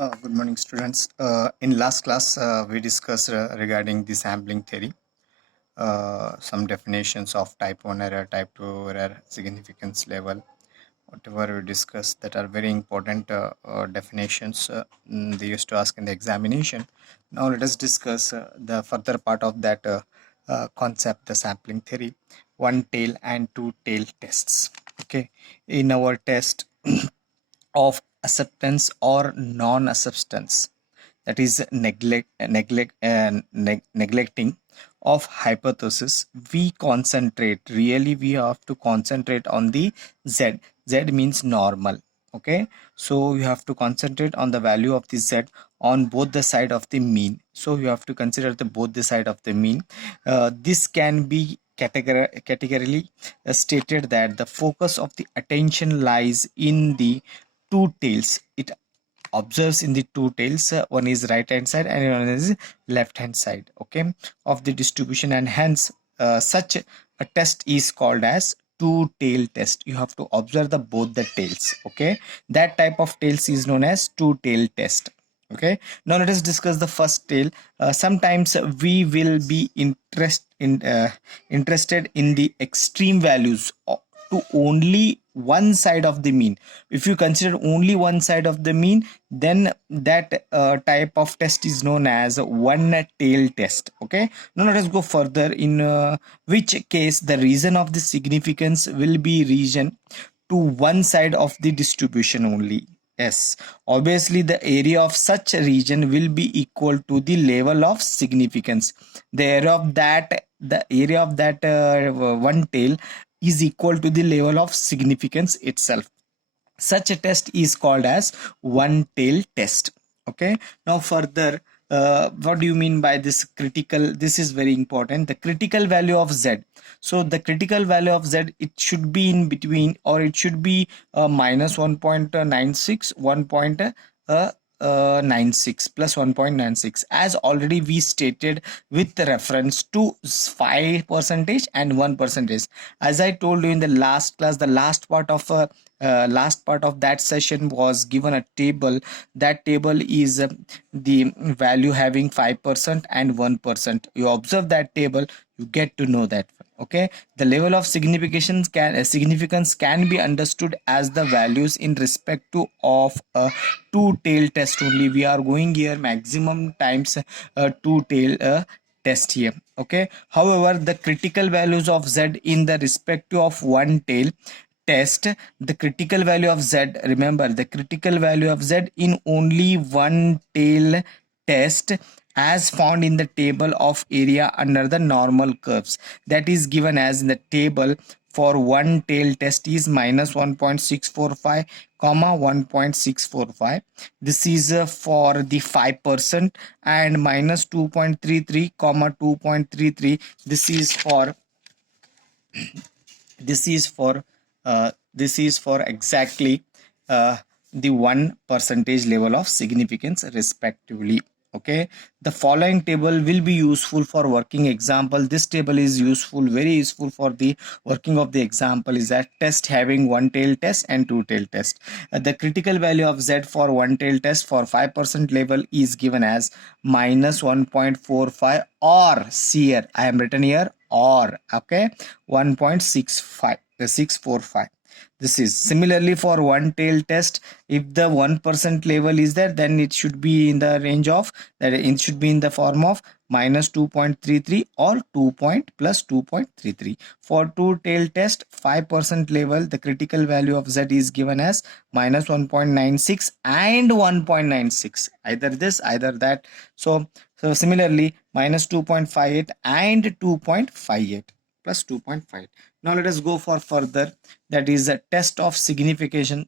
Good morning, students. In last class, we discussed regarding the sampling theory, some definitions of type 1 error, type 2 error, significance level, whatever we discussed that are very important definitions they used to ask in the examination. Now let us discuss the further part of that concept, the sampling theory, one tail and two tail tests. Okay, in our test of acceptance or non-acceptance, that is neglecting of hypothesis, we have to concentrate on the z means normal. Okay, so you have to concentrate on the value of the z on both the side of the mean, so you have to consider the both the side of the mean. This can be categorically stated that the focus of the attention lies in the two tails. It observes in the two tails, one is right hand side and one is left hand side, okay, of the distribution, and hence such a test is called as two tail test. You have to observe the both the tails, okay, that type of tails is known as two tail test. Okay, now let us discuss the first tail. Sometimes we will be interested in the extreme values to only one side of the mean. If you consider only one side of the mean, then that type of test is known as one tail test. Okay, now let us go further, in which case the region of the significance will be region to one side of the distribution only. Yes, obviously the area of such a region will be equal to the level of significance. The area of that one tail is equal to the level of significance itself. Such a test is called as one tail test. Okay, now further, what do you mean by this critical? This is very important, the critical value of z. So the critical value of z, it should be in between, or it should be minus 1.96, 1.96 plus 1.96, as already we stated with reference to 5% and 1%. As I told you in the last class, the last part of that session was given a table. That table is the value having 5% and 1%. You observe that table, you get to know that. Okay, the level of significance can be understood as the values in respect to of a two tail test only. We are going here maximum times two tail test here. Okay, however, the critical values of z in the respect of one tail test, the critical value of z, remember the critical value of z in only one tail test, as found in the table of area under the normal curves, that is given as in the table for one tail test is minus 1.645 comma 1.645. This is for the 5%, and minus 2.33 comma 2.33. This is for exactly the 1% level of significance respectively. Okay, the following table will be useful for working example. This table is useful, very useful for the working of the example, is that test having one tail test and two tail test. The critical value of z for one tail test for 5% level is given as minus 1.45, or here I am written here, or, okay, 1.645. This is similarly for one tail test. If the 1% level is there, then it should be in the range of that, it should be in the form of minus 2.33 or 2 plus 2.33. For two tail test 5% level, the critical value of z is given as minus 1.96 and 1.96, either this either that. So similarly minus 2.58 and 2.58 plus 2.5. Now let us go for further, that is a test of significance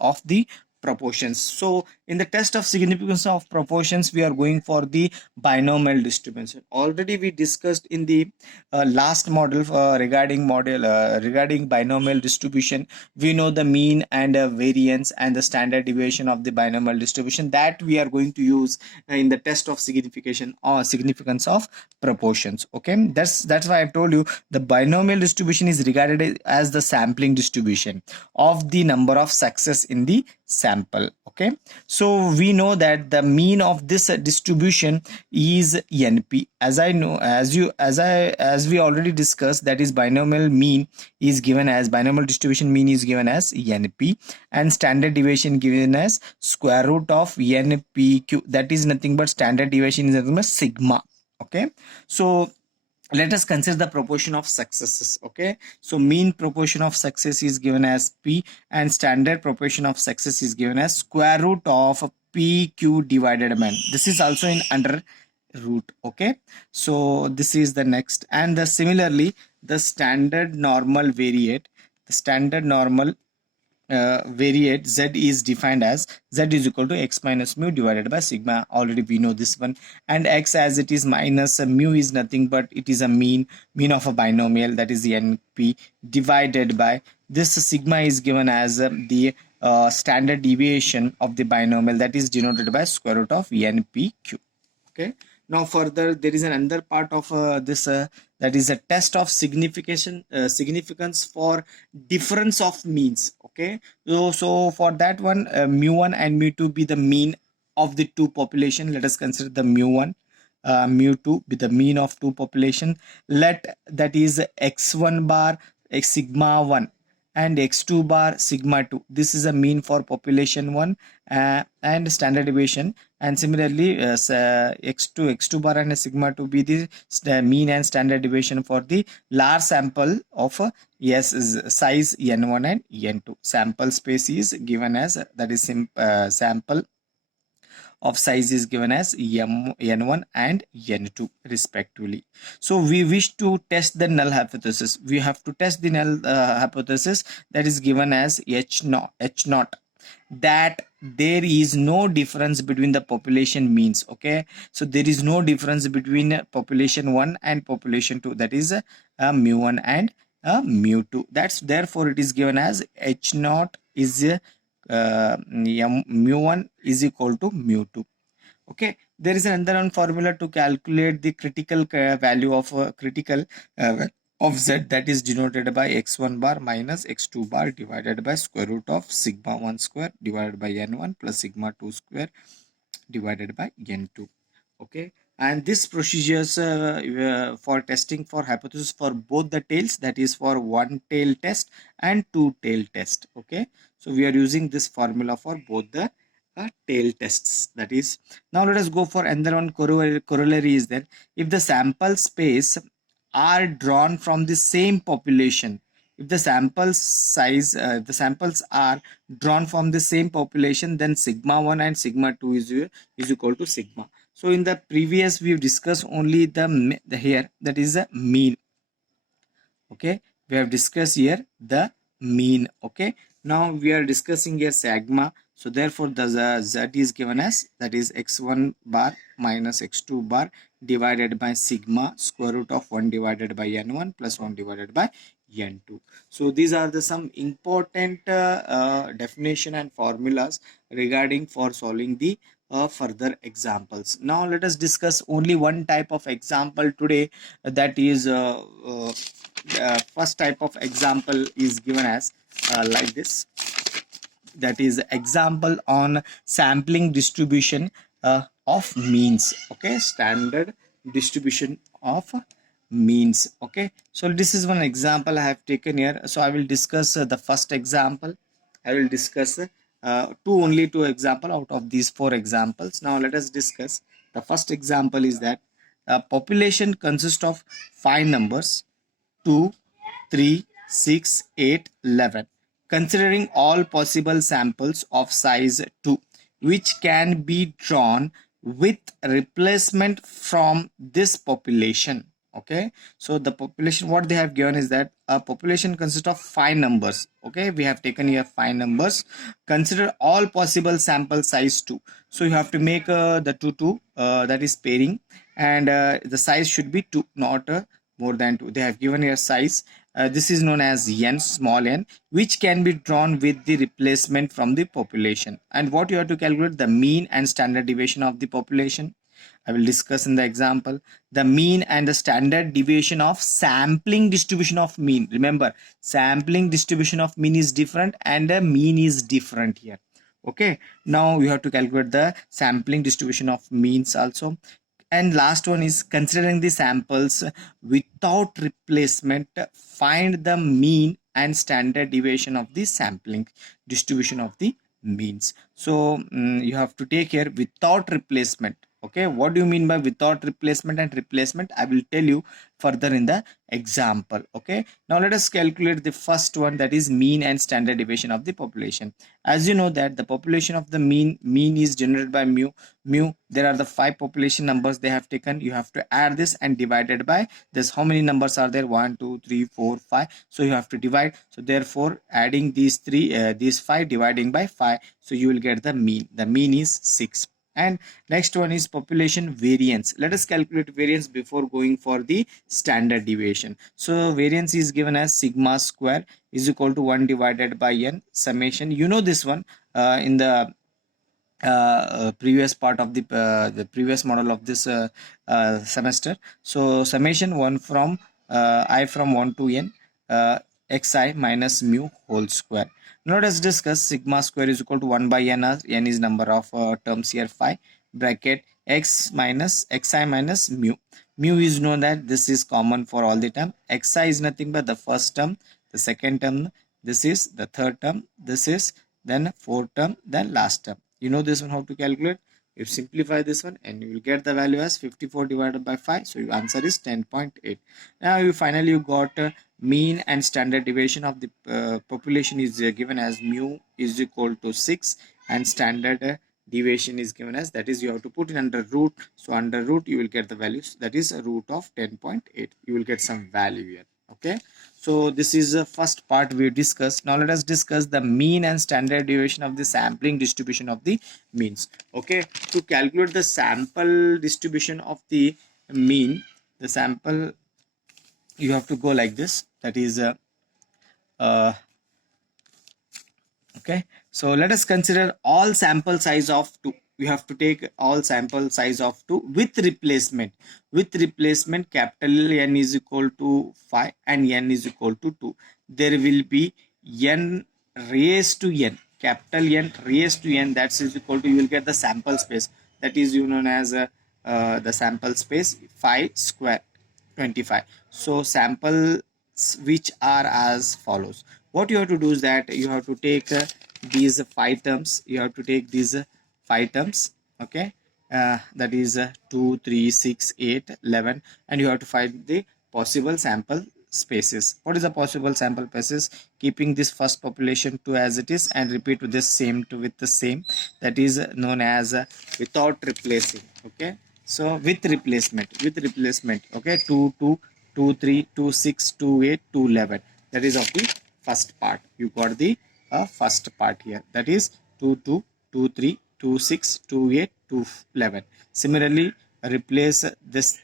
of the proportions. So in the test of significance of proportions, we are going for the binomial distribution. Already we discussed in the last model regarding binomial distribution. We know the mean and variance and the standard deviation of the binomial distribution, that we are going to use in the test of signification or significance of proportions. Okay, that's why I told you the binomial distribution is regarded as the sampling distribution of the number of success in the sample. Okay, So we know that the mean of this distribution is NP. As I know, as we already discussed, that is binomial mean is given as binomial distribution mean is given as NP, and standard deviation given as square root of NPQ. That is nothing but standard deviation is nothing but sigma. Okay, so let us consider the proportion of successes. Okay, so mean proportion of success is given as P, and standard proportion of success is given as square root of PQ divided by N. This is also in under root. Okay, so this is the next, and the similarly the standard normal variate, the standard normal variate Z is defined as Z is equal to x minus mu divided by sigma. Already we know this one, and x as it is minus mu is nothing but it is a mean of a binomial, that is the NP, divided by this sigma is given as the standard deviation of the binomial, that is denoted by square root of NPQ. Okay, now further there is another part of this that is a test of significance for difference of means. Okay, so for that one, mu1 and mu2 be the mean of the two population. Let us consider the mu1, mu2 be the mean of two population. Let that is x1 bar x sigma 1 and x2 bar sigma 2. This is a mean for population 1 and standard deviation, and similarly x2 bar and sigma 2 be the mean and standard deviation for the large sample of yes is size n1 and n2. Sample space is given as that is sample of size is given as n1 and n2 respectively. So we wish to test the null hypothesis. We have to test the null hypothesis, that is given as h naught, that there is no difference between the population means. Okay, so there is no difference between population 1 and population 2, that is mu1 and mu2. That's therefore it is given as h naught is mu1 is equal to mu2. Okay, there is another one formula to calculate the critical value of critical of z, that is denoted by x1 bar minus x2 bar divided by square root of sigma 1 square divided by n1 plus sigma 2 square divided by n2. Okay, and this procedures for testing for hypothesis for both the tails, that is for one tail test and two tail test. Okay, so we are using this formula for both the tail tests. That is, now let us go for another one. Corollary is that if the sample space are drawn from the same population, if the sample size the samples are drawn from the same population, then sigma 1 and sigma 2 is equal to sigma. So in the previous we've discussed only the here, that is a mean. Okay, we have discussed here the mean. Okay, now we are discussing here sigma. So therefore the z is given as, that is x1 bar minus x2 bar divided by sigma square root of 1 divided by n1 plus 1 divided by n2. So these are the some important definition and formulas regarding for solving the further examples. Now let us discuss only one type of example today, that is first type of example is given as like this, that is example on sampling distribution of means. Okay, standard distribution of means. Okay, so this is one example I have taken here. So I will discuss the first example. I will discuss only two example out of these four examples. Now let us discuss the first example is that population consists of 5 numbers 2, 3, 6, 8, 11. Considering all possible samples of size 2, which can be drawn with replacement from this population. Okay, so the population, what they have given is that a population consists of 5 numbers. Okay, we have taken here 5 numbers. Consider all possible sample size 2. So you have to make the 2 that is pairing, and the size should be 2, not more than 2. They have given here size. This is known as n, small n, which can be drawn with the replacement from the population. And what you have to calculate, the mean and standard deviation of the population. I will discuss in the example the mean and the standard deviation of sampling distribution of mean. Remember, sampling distribution of mean is different and the mean is different here. Okay, now you have to calculate the sampling distribution of means also. And last one is considering the samples without replacement, find the mean and standard deviation of the sampling distribution of the means. So you have to take here without replacement. Okay, what do you mean by without replacement and replacement? I will tell you further in the example. Okay, now let us calculate the first one, that is mean and standard deviation of the population. As you know that the population of the mean is generated by mu. There are the 5 population numbers they have taken. You have to add this and divided by this. How many numbers are there? 1 2 3 4 5. So you have to divide. So therefore adding these 5 dividing by 5, so you will get the mean. The mean is 6. And next one is population variance. Let us calculate variance before going for the standard deviation. So variance is given as sigma square is equal to 1 divided by n summation. You know this one in the previous part of the previous model of this semester. So summation 1 from I from 1 to n xi minus mu whole square. Now let us discuss sigma square is equal to 1 by n, as n is number of terms here, 5 bracket x minus xi minus mu. Mu is known that this is common for all the term. Xi is nothing but the first term, the second term, this is the third term, this is then fourth term, then last term. You know this one how to calculate. You simplify this one and you will get the value as 54 divided by 5. So your answer is 10.8. Now you finally you got mean and standard deviation of the population is given as mu is equal to 6 and standard deviation is given as, that is you have to put it under root. So under root you will get the values, that is a root of 10.8. You will get some value here. Okay, so this is the first part we discussed. Now let us discuss the mean and standard deviation of the sampling distribution of the means. Okay, to calculate the sample distribution of the mean, the sample you have to go like this, that is okay, so let us consider all sample size of 2. You have to take all sample size of 2 with replacement. With replacement, capital N is equal to 5 and N is equal to 2. There will be N raised to N, capital N raised to N, that is equal to, you will get the sample space, that is known as the sample space 5 square 25. So samples which are as follows. What you have to do is that you have to take these 5 terms. You have to take these 5 terms. Okay, that is 2 3 6 8 11, and you have to find the possible sample spaces. What is the possible sample spaces? Keeping this first population 2 as it is and repeat with the same to with the same, that is known as without replacing. Okay, so with replacement, okay, 2 2 2 3 2 6 2 8 2 11, that is of the first part. You got the first part here, that is 2 2 2 3 2 6 2 8 2 11. Similarly replace this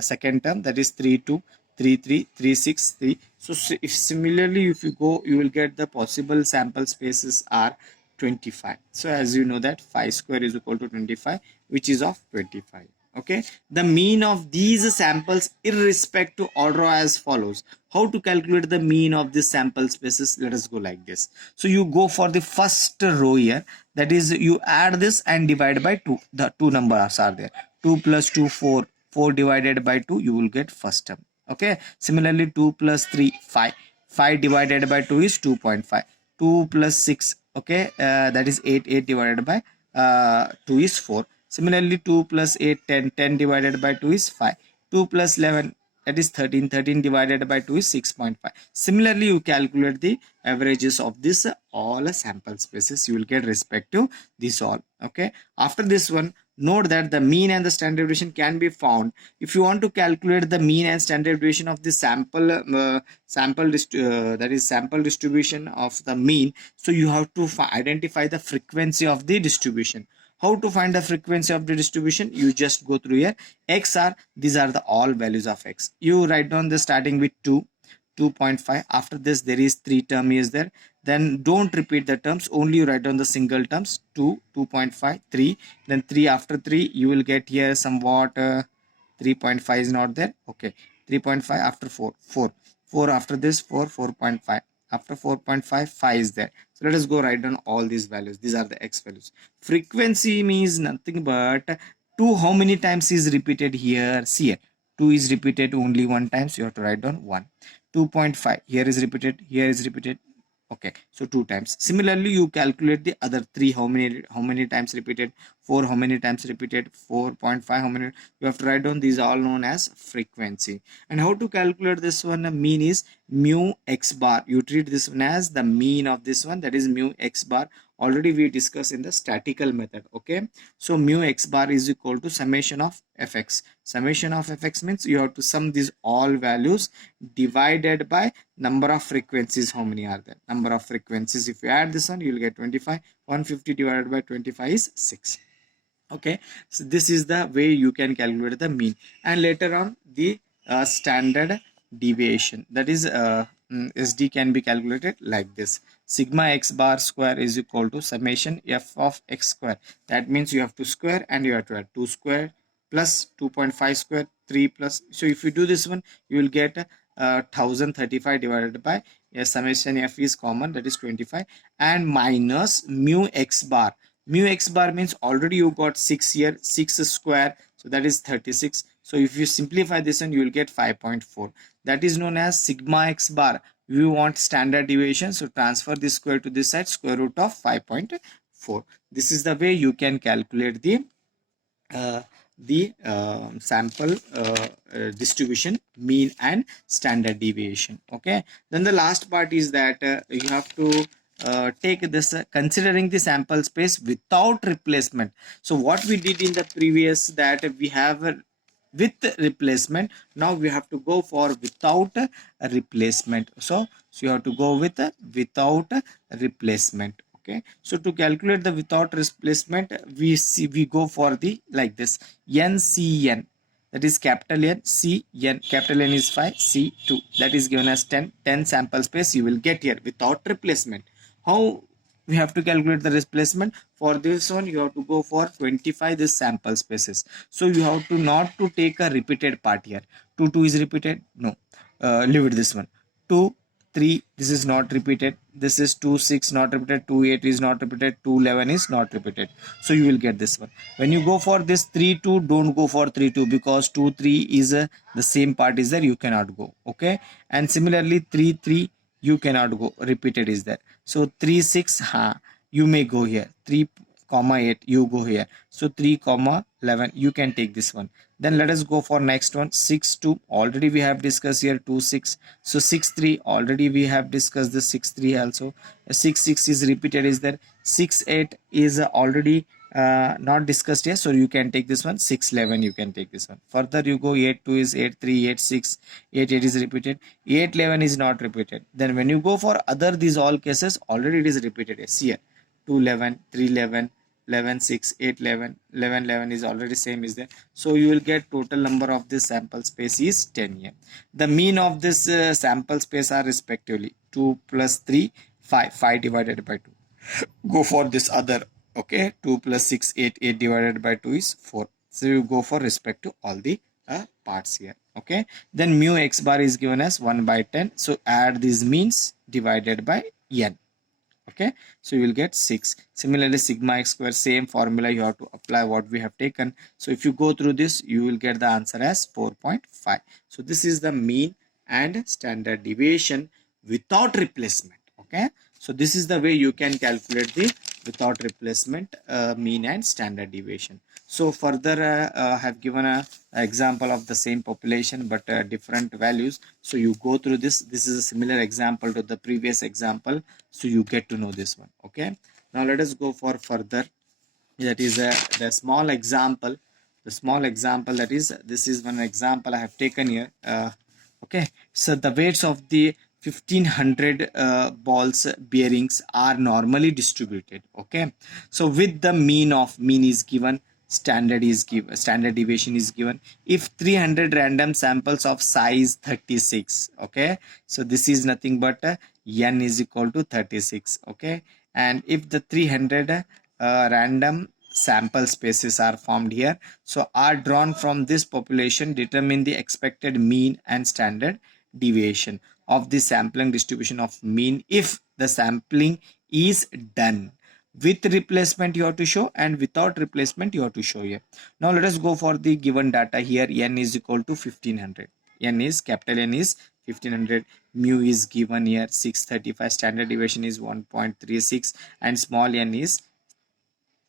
second term, that is 3 2 3 3 3 6 3. So if similarly if you go, you will get the possible sample spaces are 25. So as you know that 5 square is equal to 25, which is of 25. Okay, the mean of these samples irrespective order as follows. How to calculate the mean of this sample spaces? Let us go like this. So you go for the first row here, that is you add this and divide by 2. The 2 numbers are there, 2 plus 2 4, 4 divided by 2, you will get first term. Okay, similarly 2 plus 3 5, 5 divided by 2 is 2.5, 2 plus 6, okay, that is 8, 8 divided by 2 is 4. Similarly 2 plus 8 10, 10 divided by 2 is 5, 2 plus 11, that is 13, 13 divided by 2 is 6.5. Similarly you calculate the averages of this all sample spaces, you will get respective this all. Okay, after this one, note that the mean and the standard deviation can be found. If you want to calculate the mean and standard deviation of the sample that is sample distribution of the mean, so you have to identify the frequency of the distribution. How to find the frequency of the distribution? You just go through here, x are, these are the all values of x. You write down the starting with 2, 2.5. After this there is 3 term is there, then don't repeat the terms, only you write down the single terms, 2, 2.5, 3, then 3. After 3 you will get here somewhat 3.5 is not there. Okay, 3.5. After 4, 4, 4, after this 4, 4.5, After 4.5, 5 is there. So let us go write down all these values. These are the x values. Frequency means nothing but 2 how many times is repeated here. See here, 2 is repeated only one time, so you have to write down 1. 2.5 here is repeated, here is repeated. Okay, so 2 times. Similarly, you calculate the other 3 how many times repeated, 4 how many times repeated, 4.5 how many. You have to write down. These are all known as frequency. And how to calculate this one? Mean is mu x bar. You treat this one as the mean of this one, that is mu x bar. Already we discussed in the statistical method. Okay, so mu x bar is equal to summation of fx. Summation of fx means you have to sum these all values divided by number of frequencies. How many are there? Number of frequencies. If you add this one, you will get 25. 150 divided by 25 is 6. Okay, so this is the way you can calculate the mean. And later on, the standard deviation, that is SD, can be calculated like this. Sigma x bar square is equal to summation f of x square. That means you have to square and you have to add 2 square plus 2.5 square, 3 plus. So if you do this one, you will get 1035 divided by summation f is common, that is 25, and minus mu x bar. Mu x bar means already you got 6 here, 6 square, so that is 36. So if you simplify this one, you will get 5.4. That is known as sigma x bar. We want standard deviation, so transfer this square to this side, square root of 5.4. This is the way you can calculate uh, the sample distribution, mean and standard deviation. Okay, then the last part is that you have to take this considering the sample space without replacement. So what we did in the previous, that we have with replacement, now we have to go for without a replacement. So you have to go with without replacement. Okay, so to calculate the without replacement, we go for the like this NCN, that is capital N, CN. Capital N is 5, C 2, that is given as 10 sample space you will get here without replacement. How we have to calculate the replacement? For this one, you have to go for 25 this sample spaces. So you have to not to take a repeated part here. 2 is repeated, no, leave it this one. 2 3, this is not repeated. This is 2 6 not repeated. 2 8 is not repeated. 2 11 is not repeated. So you will get this one. When you go for this 3 2, don't go for 3 2, because 2 3 is the same part is there, you cannot go. Okay, and similarly 3 3 you cannot go, repeated is there. So 3 6, you may go here. 3 comma 8 you go here. So 3 comma 11 you can take this one. Then let us go for next one. 6 2 already we have discussed here. 2 6, so 6 3 already we have discussed the 6 3 also. 6 6 is repeated is there. 6 8 is already not discussed here, so you can take this one. 6 11 you can take this one. Further you go, 8 2 is 8 3, 8 6, 8 8 is repeated. 8 11 is not repeated. Then when you go for other, these all cases already it is repeated. Yes, here 2 11, 3 11, 11 6, 8 11, 11 11 is already same is there. So you will get total number of this sample space is 10 here. The mean of this sample space are respectively 2 plus 3 5, 5 divided by 2. Go for this other. Okay, 2 plus 6 8, 8 divided by 2 is 4. So you go for respect to all the parts here. Okay, then mu x bar is given as 1 by 10. So add these means divided by n. Okay, so you will get 6. Similarly, sigma x square, same formula you have to apply what we have taken. So if you go through this, you will get the answer as 4.5. So this is the mean and standard deviation without replacement. Okay, so this is the way you can calculate the without replacement mean and standard deviation. So further I have given a example of the same population but different values. So you go through this. This is a similar example to the previous example, so you get to know this one. Okay, now let us go for further. That is the small example. The small example, that is, this is one example I have taken here. Okay, so the weights of the 1500 balls bearings are normally distributed. Okay, so with the mean is given, standard deviation is given. If 300 random samples of size 36, okay, so this is nothing but n is equal to 36. Okay, and if the 300 random sample spaces are formed here, so are drawn from this population, determine the expected mean and standard deviation. of the sampling distribution of mean if the sampling is done with replacement you have to show, and without replacement you have to show here. Now let us go for the given data here. N is equal to 1500. N is capital N is 1500. Mu is given here 635. Standard deviation is 1.36 and small n is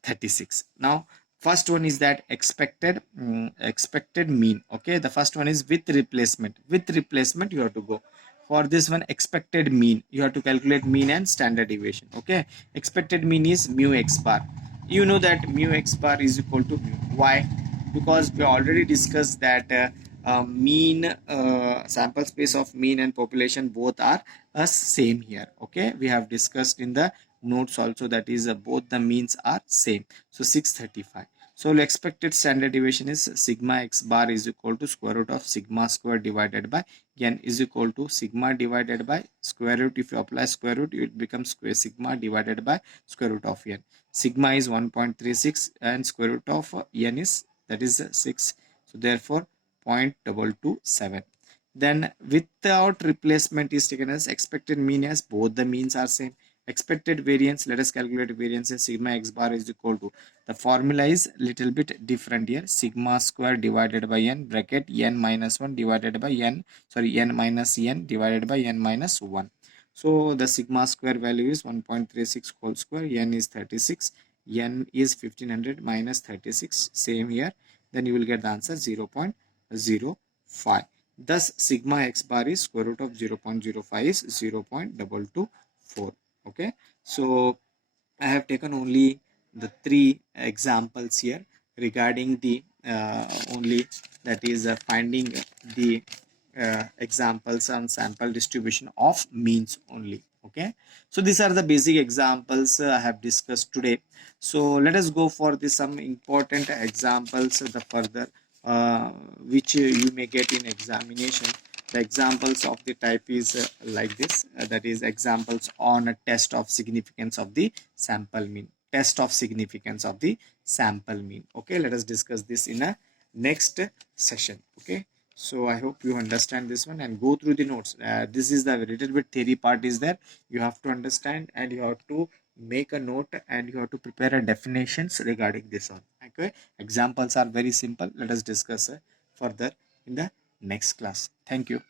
36. Now first one is that expected mean. Okay, the first one is with replacement. With replacement you have to go for this one. Expected mean, you have to calculate mean and standard deviation. Okay, expected mean is mu x bar. You know that mu x bar is equal to mu. Why? Because we already discussed that mean sample space of mean and population both are same here. Okay, we have discussed in the notes also, that is both the means are same. So 635. So expected standard deviation is sigma x bar is equal to square root of sigma square divided by n is equal to sigma divided by square root. If you apply square root, it becomes square sigma divided by square root of n. Sigma is 1.36 and square root of n is, that is 6. So therefore 0.227. Then without replacement is taken as expected mean, as both the means are same. Expected variance, let us calculate variance in sigma x bar is equal to, the formula is little bit different here, sigma square divided by n bracket n minus 1 divided by n minus n divided by n minus 1. So the sigma square value is 1.36 whole square, n is 36, n is 1500 minus 36, same here. Then you will get the answer 0.05. Thus sigma x bar is square root of 0.05 is 0.224. Okay, so I have taken only the 3 examples here regarding the only, that is finding the examples on sample distribution of means only. Okay, so these are the basic examples I have discussed today. So let us go for the some important examples the further which you may get in examination. The examples of the type is like this, that is examples on a test of significance of the sample mean. Test of significance of the sample mean. Okay, let us discuss this in a next session. Okay, so I hope you understand this one and go through the notes. This is the little bit theory part is there, you have to understand and you have to make a note and you have to prepare a definitions regarding this one. Okay, examples are very simple. Let us discuss further in the next class. Thank you.